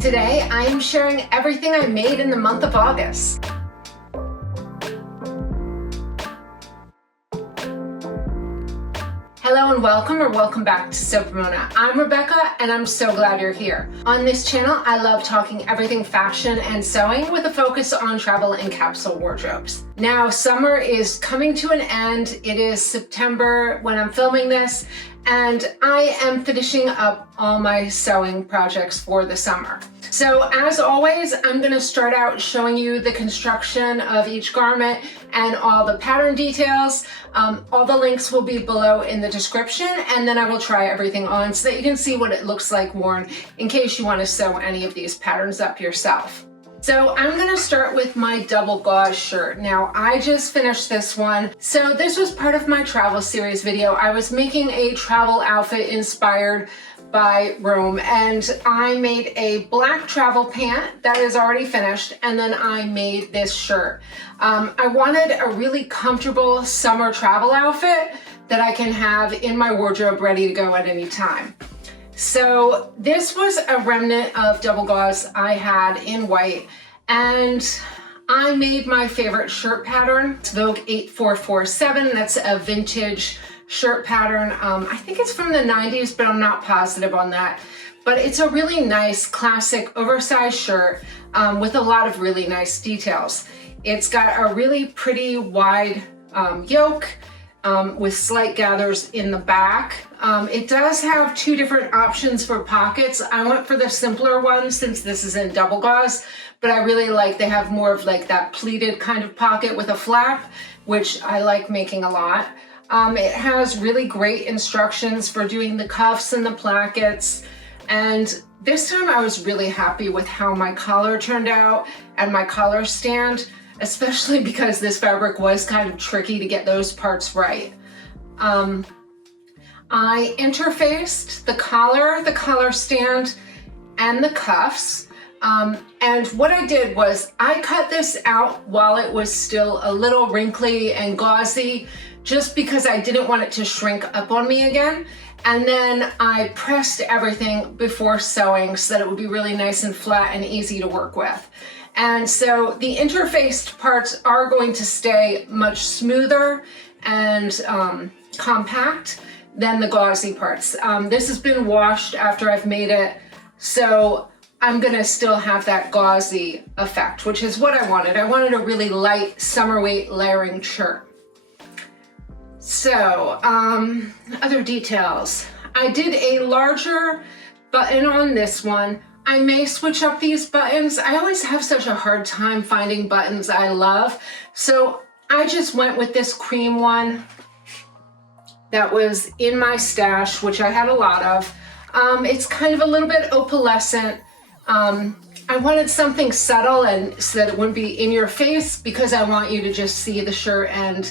Today, I am sharing everything I made in the month of August. Hello and welcome back to Soap Roma. I'm Rebecca and I'm so glad you're here. On this channel, I love talking everything fashion and sewing with a focus on travel and capsule wardrobes. Now, summer is coming to an end. It is September when I'm filming this, and I am finishing up all my sewing projects for the summer. So as always, I'm going to start out showing you the construction of each garment and all the pattern details. All the links will be below in the description, and then I will try everything on so that you can see what it looks like worn in case you want to sew any of these patterns up yourself. So I'm going to start with my double gauze shirt. Now, I just finished this one. So this was part of my travel series video. I was making a travel outfit inspired by Roma, and I made a black travel pant that is already finished, and then I made this shirt. I wanted a really comfortable summer travel outfit that I can have in my wardrobe ready to go at any time. So this was a remnant of double gauze I had in white, and I made my favorite shirt pattern. It's Vogue 8447. That's a vintage shirt pattern. I think it's from the 90s, but I'm not positive on that. But it's a really nice classic oversized shirt with a lot of really nice details. It's got a really pretty wide yoke with slight gathers in the back. It does have two different options for pockets. I went for the simpler one since this is in double gauze, but I really like they have more of like that pleated kind of pocket with a flap, which I like making a lot. It has really great instructions for doing the cuffs and the plackets. And this time I was really happy with how my collar turned out and my collar stand, especially because this fabric was kind of tricky to get those parts right. I interfaced the collar stand, and the cuffs. And what I did was I cut this out while it was still a little wrinkly and gauzy, just because I didn't want it to shrink up on me again. And then I pressed everything before sewing so that it would be really nice and flat and easy to work with. And so the interfaced parts are going to stay much smoother and compact than the gauzy parts. This has been washed after I've made it, so I'm gonna still have that gauzy effect, which is what I wanted. I wanted a really light summer weight layering shirt. So, other details. I did a larger button on this one. I may switch up these buttons. I always have such a hard time finding buttons I love. So I just went with this cream one that was in my stash, which I had a lot of. It's kind of a little bit opalescent. I wanted something subtle and so that it wouldn't be in your face, because I want you to just see the shirt and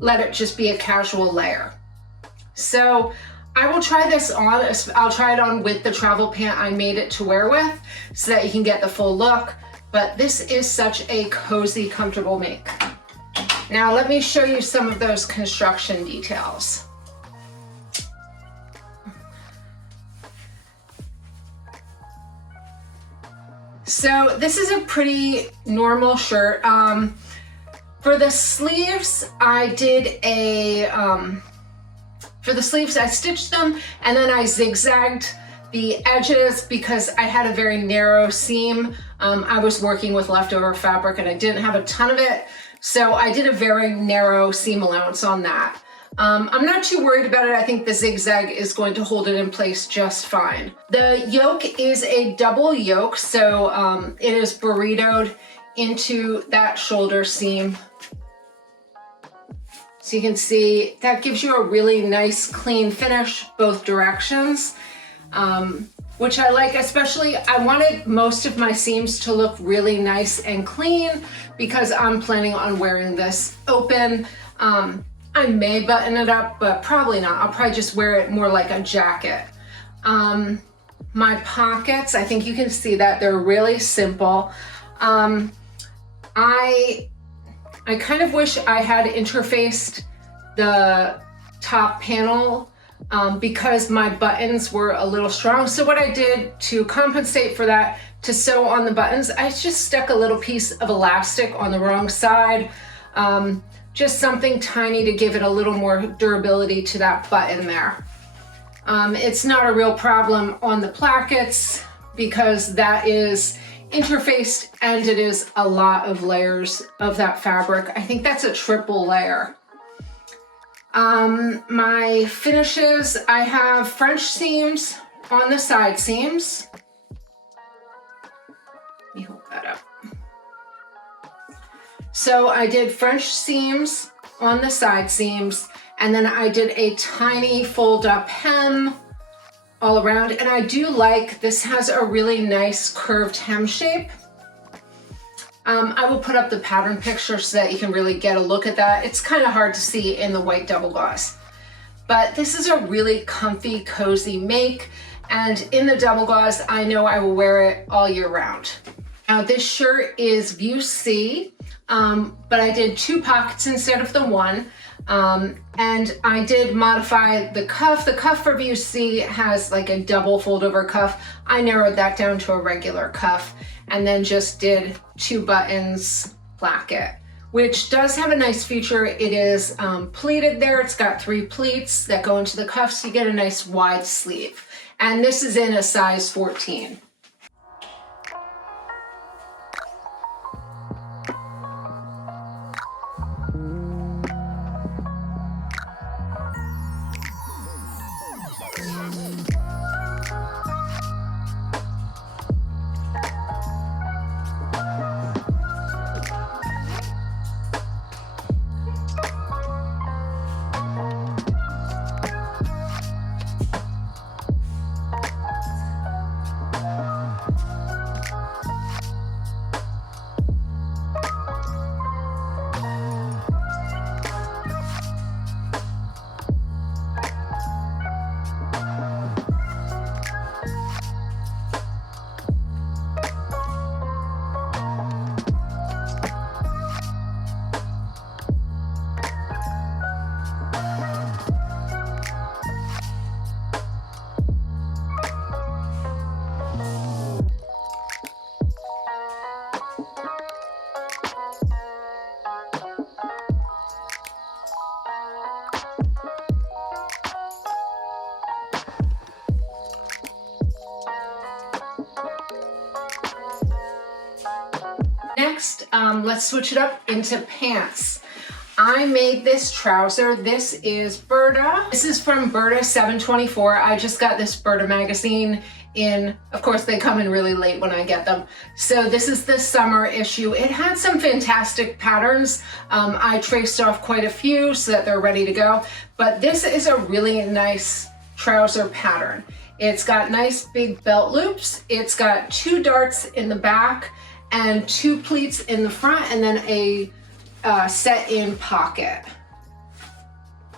let it just be a casual layer. So I will try this on. I'll try it on with the travel pant I made it to wear with so that you can get the full look. But this is such a cozy, comfortable make. Now let me show you some of those construction details. So this is a pretty normal shirt. For the sleeves, I did a, for the sleeves I stitched them and then I zigzagged the edges because I had a very narrow seam. I was working with leftover fabric and I didn't have a ton of it, so I did a very narrow seam allowance on that. I'm not too worried about it. I think the zigzag is going to hold it in place just fine. The yoke is a double yoke, so it is burritoed into that shoulder seam. So you can see that gives you a really nice clean finish both directions, which I like. Especially I wanted most of my seams to look really nice and clean because I'm planning on wearing this open. I may button it up, but probably not. I'll probably just wear it more like a jacket. My pockets, I think you can see that they're really simple. I kind of wish I had interfaced the top panel because my buttons were a little strong. So what I did to compensate for that, to sew on the buttons, I just stuck a little piece of elastic on the wrong side. Just something tiny to give it a little more durability to that button there. It's not a real problem on the plackets because that is interfaced and it is a lot of layers of that fabric. I think that's a triple layer. My finishes, I have French seams on the side seams. Let me hold that up. So I did French seams on the side seams, and then I did a tiny fold up hem all around. And I do like, this has a really nice curved hem shape. I will put up the pattern picture so that you can really get a look at that. It's kind of hard to see in the white double gauze, but this is a really comfy, cozy make. And in the double gauze, I know I will wear it all year round. Now this shirt is view C, but I did 2 pockets instead of the 1. And I did modify the cuff. The cuff for view C has like a double fold over cuff. I narrowed that down to a regular cuff and then just did 2 buttons placket, which does have a nice feature. It is pleated there. It's got 3 pleats that go into the cuff, so you get a nice wide sleeve. And this is in a size 14. Next, let's switch it up into pants. I made this trouser. This is Burda. This is from Burda 724. I just got this Burda magazine in, of course they come in really late when I get them. So this is the summer issue. It had some fantastic patterns. I traced off quite a few so that they're ready to go. But this is a really nice trouser pattern. It's got nice big belt loops. It's got 2 darts in the back and 2 pleats in the front, and then a set-in pocket.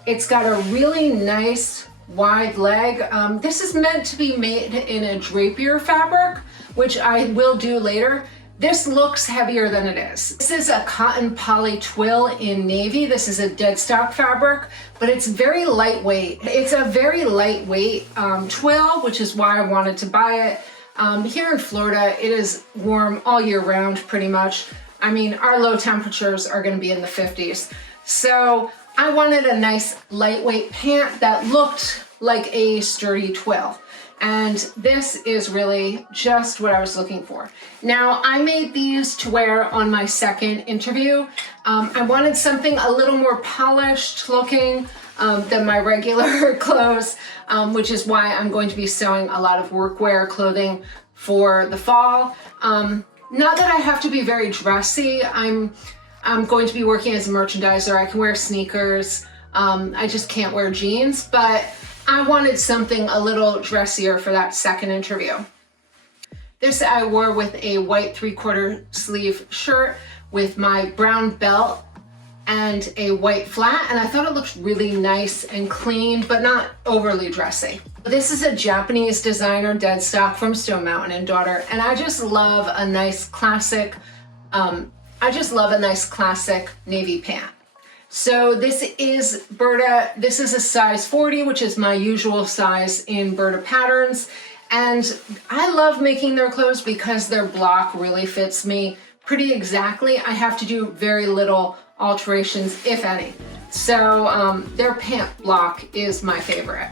It's got a really nice wide leg. This is meant to be made in a drapier fabric, which I will do later. This looks heavier than it is. This is a cotton poly twill in navy. This is a dead stock fabric, but it's very lightweight. It's a very lightweight twill, which is why I wanted to buy it. Here in Florida, it is warm all year round pretty much. I mean, our low temperatures are gonna be in the 50s. So I wanted a nice lightweight pant that looked like a sturdy twill. And this is really just what I was looking for. Now, I made these to wear on my second interview. I wanted something a little more polished looking than my regular clothes, which is why I'm going to be sewing a lot of workwear clothing for the fall. Not that I have to be very dressy. I'm going to be working as a merchandiser. I can wear sneakers. I just can't wear jeans, but I wanted something a little dressier for that second interview. This I wore with a white 3/4 sleeve shirt with my brown belt and a white flat, and I thought it looked really nice and clean, but not overly dressy. This is a Japanese designer dead stock from Stonemountain and Daughter, and I just love a nice classic, navy pant. So this is Burda. This is a size 40, which is my usual size in Burda patterns. And I love making their clothes because their block really fits me pretty exactly. I have to do very little alterations, if any. So their pant block is my favorite.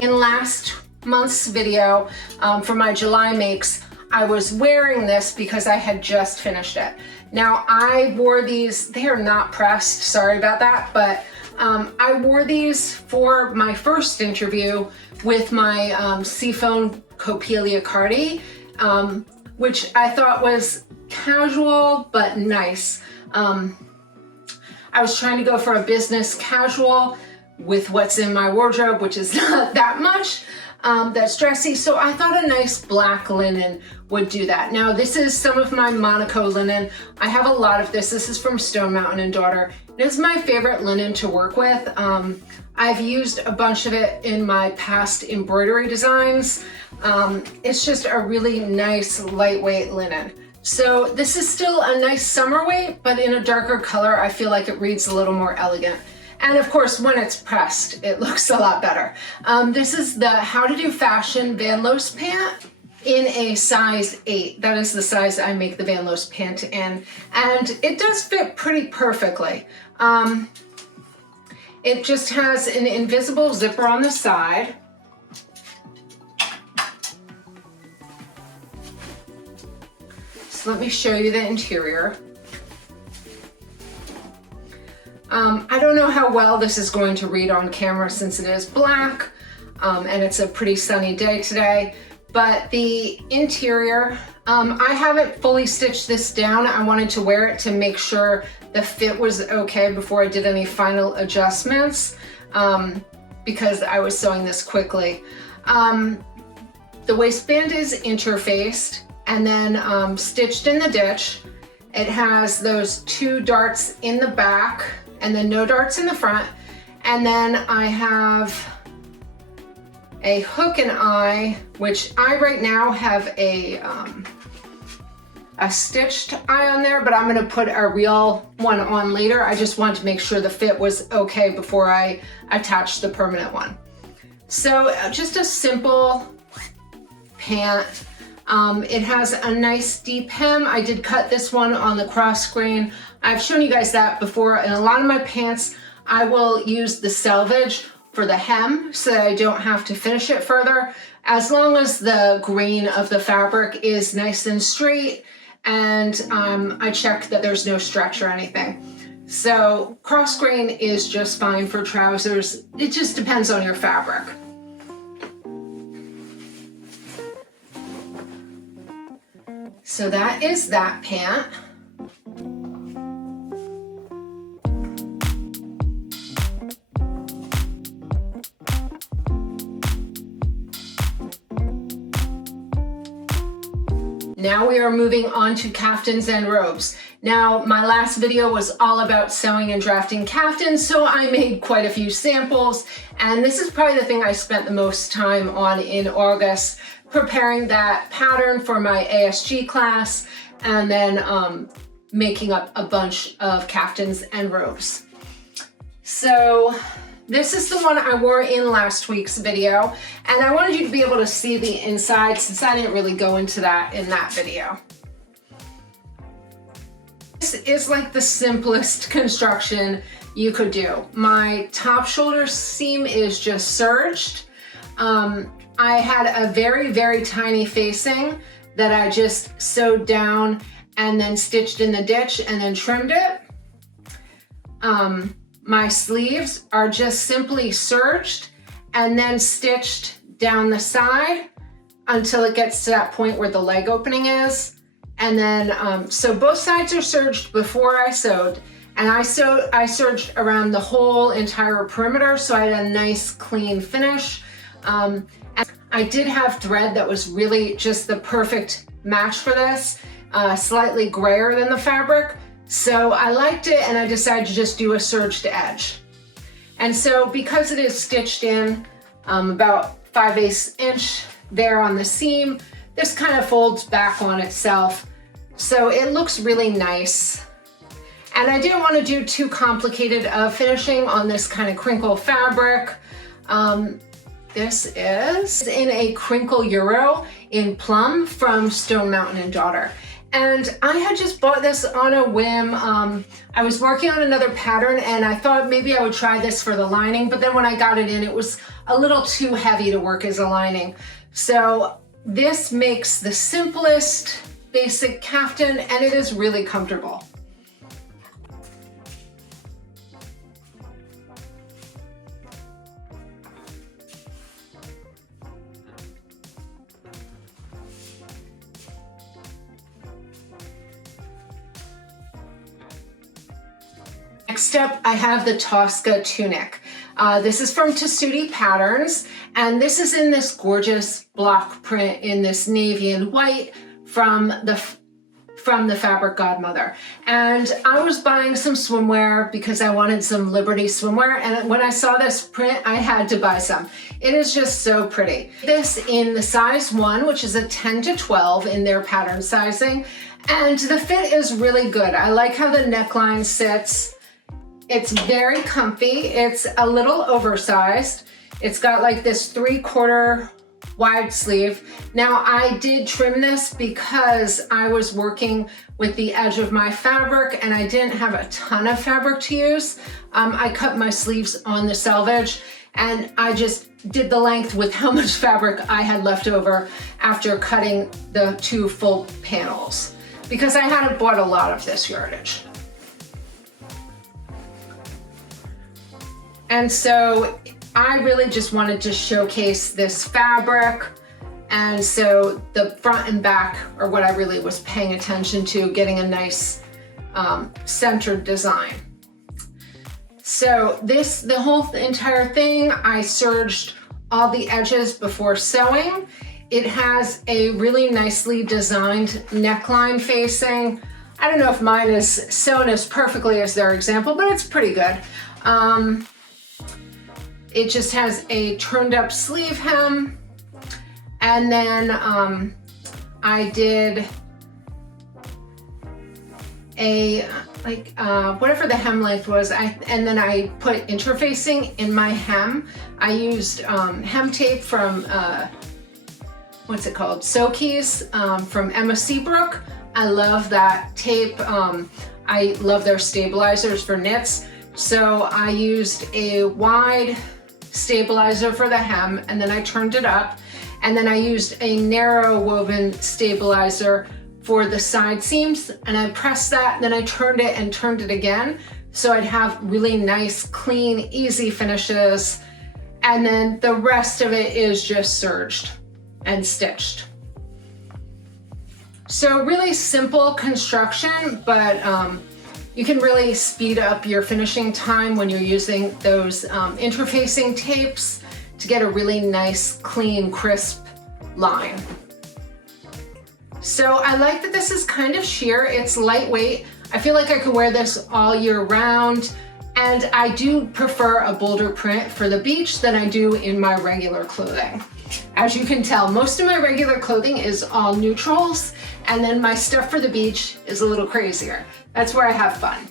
In last month's video for my July makes, I was wearing this because I had just finished it. Now I wore these, they are not pressed, sorry about that, but I wore these for my first interview with my Seafoam Coppelia Cardi, which I thought was casual but nice. I was trying to go for a business casual with what's in my wardrobe, which is not that much, that's dressy. So I thought a nice black linen would do that. Now this is some of my Monaco linen. I have a lot of this. This is from Stonemountain and Daughter. It is my favorite linen to work with. I've used a bunch of it in my past embroidery designs. It's just a really nice lightweight linen. So this is still a nice summer weight, but in a darker color, I feel like it reads a little more elegant. And of course, when it's pressed, it looks a lot better. This is the How to Do Fashion Vanlose pant in a size 8. That is the size I make the Vanlose pant in. And it does fit pretty perfectly. It just has an invisible zipper on the side. So let me show you the interior. I don't know how well this is going to read on camera since it is black and it's a pretty sunny day today, but the interior, I haven't fully stitched this down. I wanted to wear it to make sure the fit was okay before I did any final adjustments because I was sewing this quickly. The waistband is interfaced and then stitched in the ditch. It has those 2 darts in the back and then no darts in the front. And then I have a hook and eye, which I right now have a stitched eye on there, but I'm gonna put a real one on later. I just wanted to make sure the fit was okay before I attach the permanent one. So just a simple pant. It has a nice deep hem. I did cut this one on the cross grain. I've shown you guys that before. In a lot of my pants, I will use the selvage for the hem so that I don't have to finish it further, as long as the grain of the fabric is nice and straight and I check that there's no stretch or anything. So cross grain is just fine for trousers. It just depends on your fabric. So that is that pant. Now we are moving on to caftans and robes. Now, my last video was all about sewing and drafting caftans, so I made quite a few samples, and this is probably the thing I spent the most time on in August, preparing that pattern for my ASG class, and then making up a bunch of caftans and robes. So this is the one I wore in last week's video, and I wanted you to be able to see the inside since I didn't really go into that in that video. This is like the simplest construction you could do. My top shoulder seam is just serged. I had a very, very tiny facing that I just sewed down and then stitched in the ditch and then trimmed it. My sleeves are just simply serged and then stitched down the side until it gets to that point where the leg opening is. And then, so both sides are serged before I sewed, and I serged around the whole entire perimeter, so I had a nice clean finish. And I did have thread that was really just the perfect match for this, slightly grayer than the fabric. So I liked it and I decided to just do a serged edge. And so because it is stitched in about 5/8 inch there on the seam, this kind of folds back on itself. So it looks really nice. And I didn't want to do too complicated of finishing on this kind of crinkle fabric. This is in a crinkle Euro in Plum from Stonemountain and Daughter. And I had just bought this on a whim. I was working on another pattern and I thought maybe I would try this for the lining, but then when I got it in, it was a little too heavy to work as a lining. So this makes the simplest basic caftan and it is really comfortable. Next up, I have the Tosca Tunic. This is from Tessuti Patterns, and this is in this gorgeous block print in this navy and white from the Fabric Godmother. And I was buying some swimwear because I wanted some Liberty swimwear, and when I saw this print, I had to buy some. It is just so pretty. This in the size 1, which is a 10 to 12 in their pattern sizing, and the fit is really good. I like how the neckline sits. It's very comfy. It's a little oversized. It's got like this 3/4 wide sleeve. Now I did trim this because I was working with the edge of my fabric and I didn't have a ton of fabric to use. I cut my sleeves on the selvage and I just did the length with how much fabric I had left over after cutting the 2 full panels because I hadn't bought a lot of this yardage. And so I really just wanted to showcase this fabric. And so the front and back are what I really was paying attention to, getting a nice centered design. So the whole entire thing, I serged all the edges before sewing. It has a really nicely designed neckline facing. I don't know if mine is sewn as perfectly as their example, but it's pretty good. It just has a turned up sleeve hem. And then I did a, whatever the hem length was, and then I put interfacing in my hem. I used hem tape from, what's it called? Sokies from Emma Seabrook. I love that tape. I love their stabilizers for knits. So I used a wide stabilizer for the hem and then I turned it up, and then I used a narrow woven stabilizer for the side seams and I pressed that, and then I turned it and turned it again so I'd have really nice, clean, easy finishes, and then the rest of it is just serged and stitched. So really simple construction, but you can really speed up your finishing time when you're using those interfacing tapes to get a really nice, clean, crisp line. So I like that this is kind of sheer. It's lightweight. I feel like I could wear this all year round. And I do prefer a bolder print for the beach than I do in my regular clothing. As you can tell, most of my regular clothing is all neutrals, and then my stuff for the beach is a little crazier. That's where I have fun.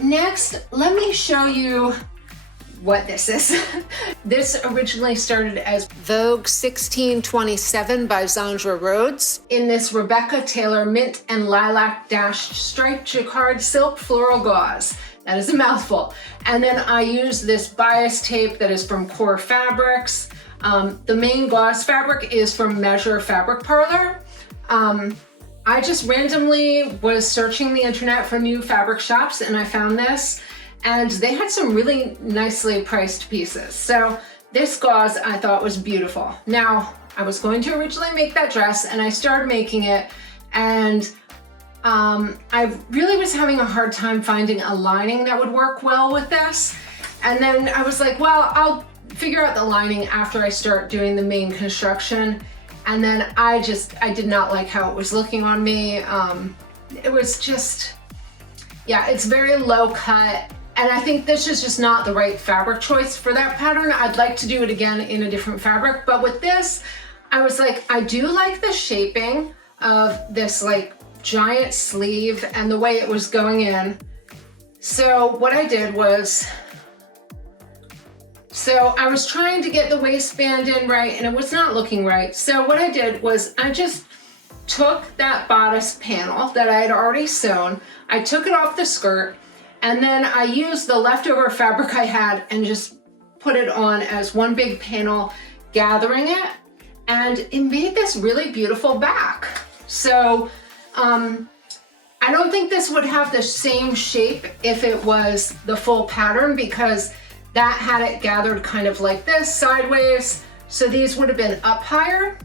Next, let me show you what this is. This originally started as Vogue 1627 by Zandra Rhodes in this Rebecca Taylor mint and lilac dashed striped jacquard silk floral gauze. That is a mouthful. And then I use this bias tape that is from Core Fabrics. The main gauze fabric is from Measure Fabric Parlor. I just randomly was searching the internet for new fabric shops and I found this, and they had some really nicely priced pieces. So this gauze I thought was beautiful. Now, I was going to originally make that dress and I started making it, and I really was having a hard time finding a lining that would work well with this. And then I was like, well, I'll figure out the lining after I start doing the main construction. And then I did not like how it was looking on me. It was just, yeah, it's very low cut. And I think this is just not the right fabric choice for that pattern. I'd like to do it again in a different fabric. But with this, I was like, I do like the shaping of this like giant sleeve and the way it was going in. So what I did was, so I was trying to get the waistband in right and it was not looking right. So what I did was I just took that bodice panel that I had already sewn, I took it off the skirt, and then I used the leftover fabric I had and just put it on as one big panel, gathering it, and it made this really beautiful back. So I don't think this would have the same shape if it was the full pattern, because that had it gathered kind of like this, sideways. So these would have been up higher.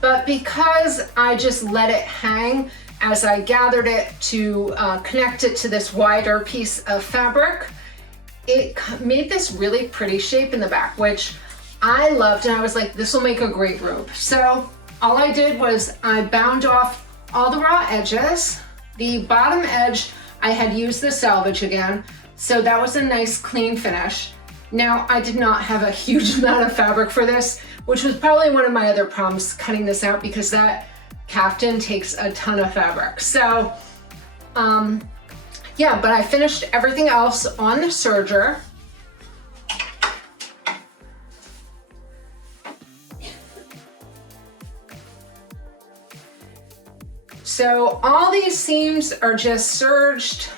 But because I just let it hang as I gathered it to connect it to this wider piece of fabric, it made this really pretty shape in the back, which I loved. And I was like, this will make a great robe. So all I did was I bound off all the raw edges. The bottom edge, I had used the selvage again. So that was a nice clean finish. Now, I did not have a huge amount of fabric for this, which was probably one of my other problems cutting this out, because that caftan takes a ton of fabric. So, yeah, but I finished everything else on the serger. So all these seams are just serged.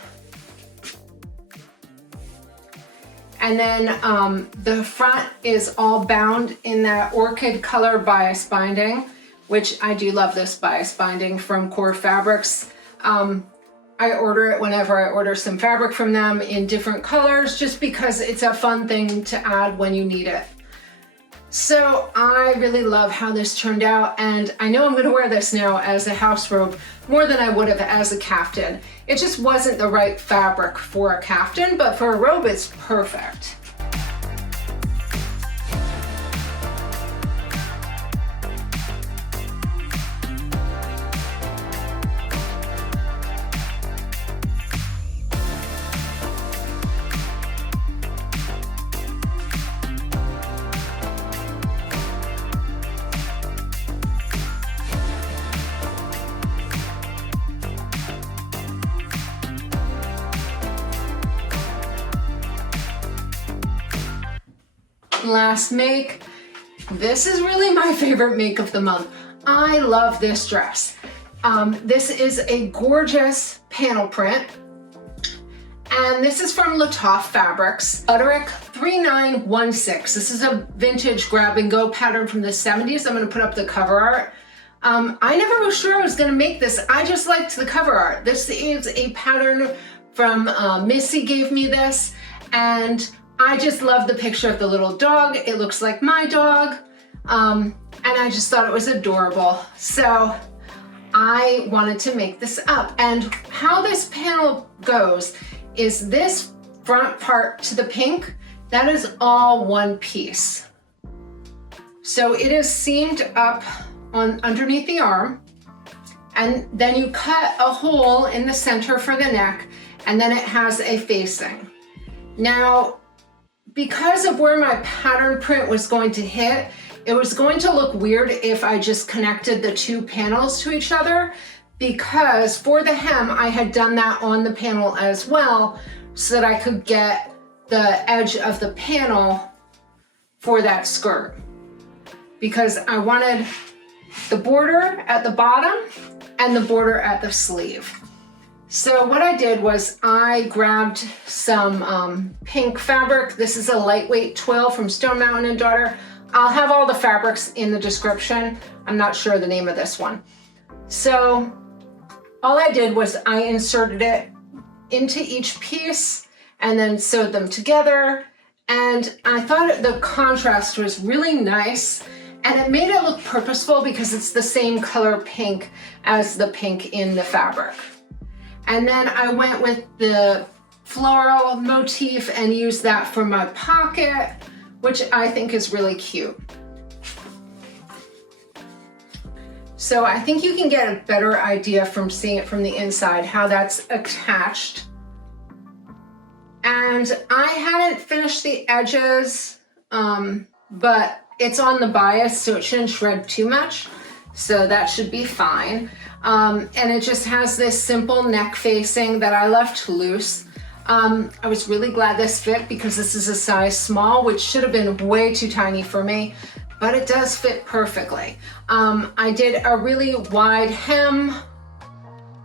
And then the front is all bound in that orchid color bias binding, which I do love this bias binding from Core Fabrics. I order it whenever I order some fabric from them in different colors, just because it's a fun thing to add when you need it. So I really love how this turned out, and I know I'm gonna wear this now as a house robe more than I would have as a caftan. It just wasn't the right fabric for a caftan, but for a robe it's perfect. Last make. This is really my favorite make of the month. I love this dress. This is a gorgeous panel print, and this is from Latoff Fabrics, Butterick 3916. This is a vintage grab and go pattern from the 70s. I'm gonna put up the cover art. I never was sure I was gonna make this. I just liked the cover art. This is a pattern from Missy gave me this, and I just love the picture of the little dog. It looks like my dog. And I just thought it was adorable. So I wanted to make this up. And how this panel goes is this front part to the pink, that is all one piece. So it is seamed up on underneath the arm, and then you cut a hole in the center for the neck, and then it has a facing. Now, because of where my pattern print was going to hit, it was going to look weird if I just connected the two panels to each other, because for the hem, I had done that on the panel as well, so that I could get the edge of the panel for that skirt. Because I wanted the border at the bottom and the border at the sleeve. So what I did was I grabbed some pink fabric. This is a lightweight twill from Stonemountain and Daughter. I'll have all the fabrics in the description. I'm not sure the name of this one. So all I did was I inserted it into each piece and then sewed them together. And I thought the contrast was really nice, and it made it look purposeful because it's the same color pink as the pink in the fabric. And then I went with the floral motif and used that for my pocket, which I think is really cute. So I think you can get a better idea from seeing it from the inside, how that's attached. And I hadn't finished the edges, but it's on the bias, so it shouldn't shred too much. So that should be fine. And it just has this simple neck facing that I left loose. I was really glad this fit because this is a size small, which should have been way too tiny for me, but it does fit perfectly. I did a really wide hem.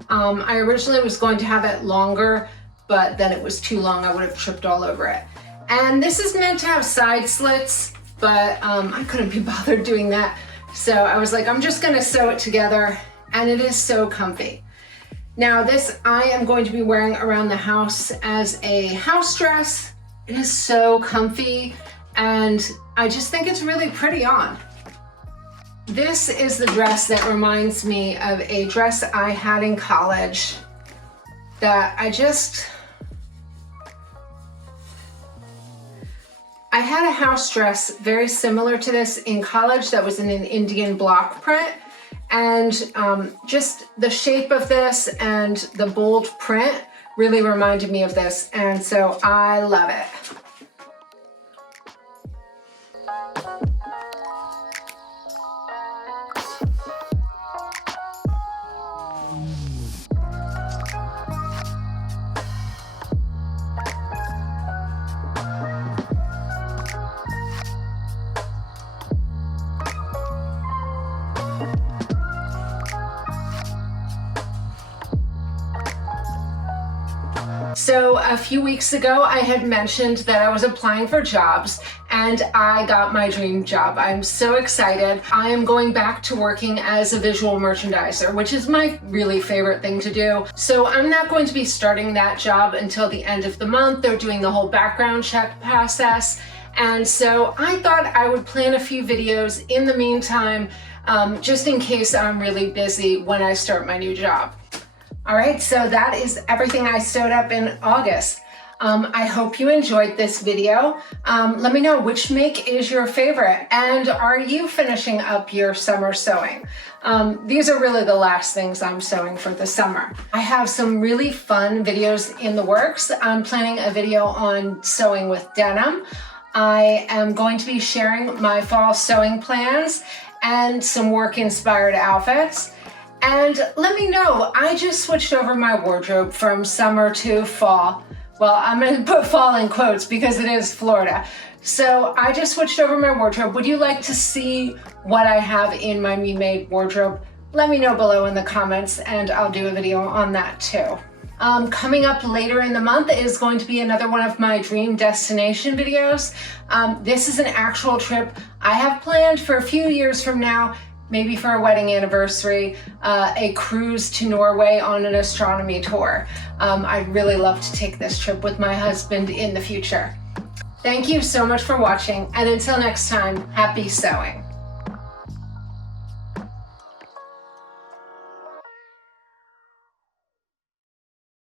I originally was going to have it longer, but then it was too long. I would have tripped all over it. And this is meant to have side slits, but I couldn't be bothered doing that. So I was like, I'm just gonna sew it together, and it is so comfy. Now this I am going to be wearing around the house as a house dress. It is so comfy, and I just think it's really pretty on. This is the dress that reminds me of a dress I had in college that I had a house dress very similar to this in college that was in an Indian block print, and just the shape of this and the bold print really reminded me of this, and so I love it. So a few weeks ago, I had mentioned that I was applying for jobs, and I got my dream job. I'm so excited. I am going back to working as a visual merchandiser, which is my really favorite thing to do. So I'm not going to be starting that job until the end of the month. They're doing the whole background check process. And so I thought I would plan a few videos in the meantime, just in case I'm really busy when I start my new job. All right, so that is everything I sewed up in August. I hope you enjoyed this video. Let me know which make is your favorite, and are you finishing up your summer sewing? These are really the last things I'm sewing for the summer. I have some really fun videos in the works. I'm planning a video on sewing with denim. I am going to be sharing my fall sewing plans and some work-inspired outfits. And let me know, I just switched over my wardrobe from summer to fall. Well, I'm gonna put fall in quotes because it is Florida. So I just switched over my wardrobe. Would you like to see what I have in my me-made wardrobe? Let me know below in the comments and I'll do a video on that too. Coming up later in the month is going to be another one of my dream destination videos. This is an actual trip I have planned for a few years from now, maybe for a wedding anniversary, a cruise to Norway on an astronomy tour. I'd really love to take this trip with my husband in the future. Thank you so much for watching, and until next time, happy sewing.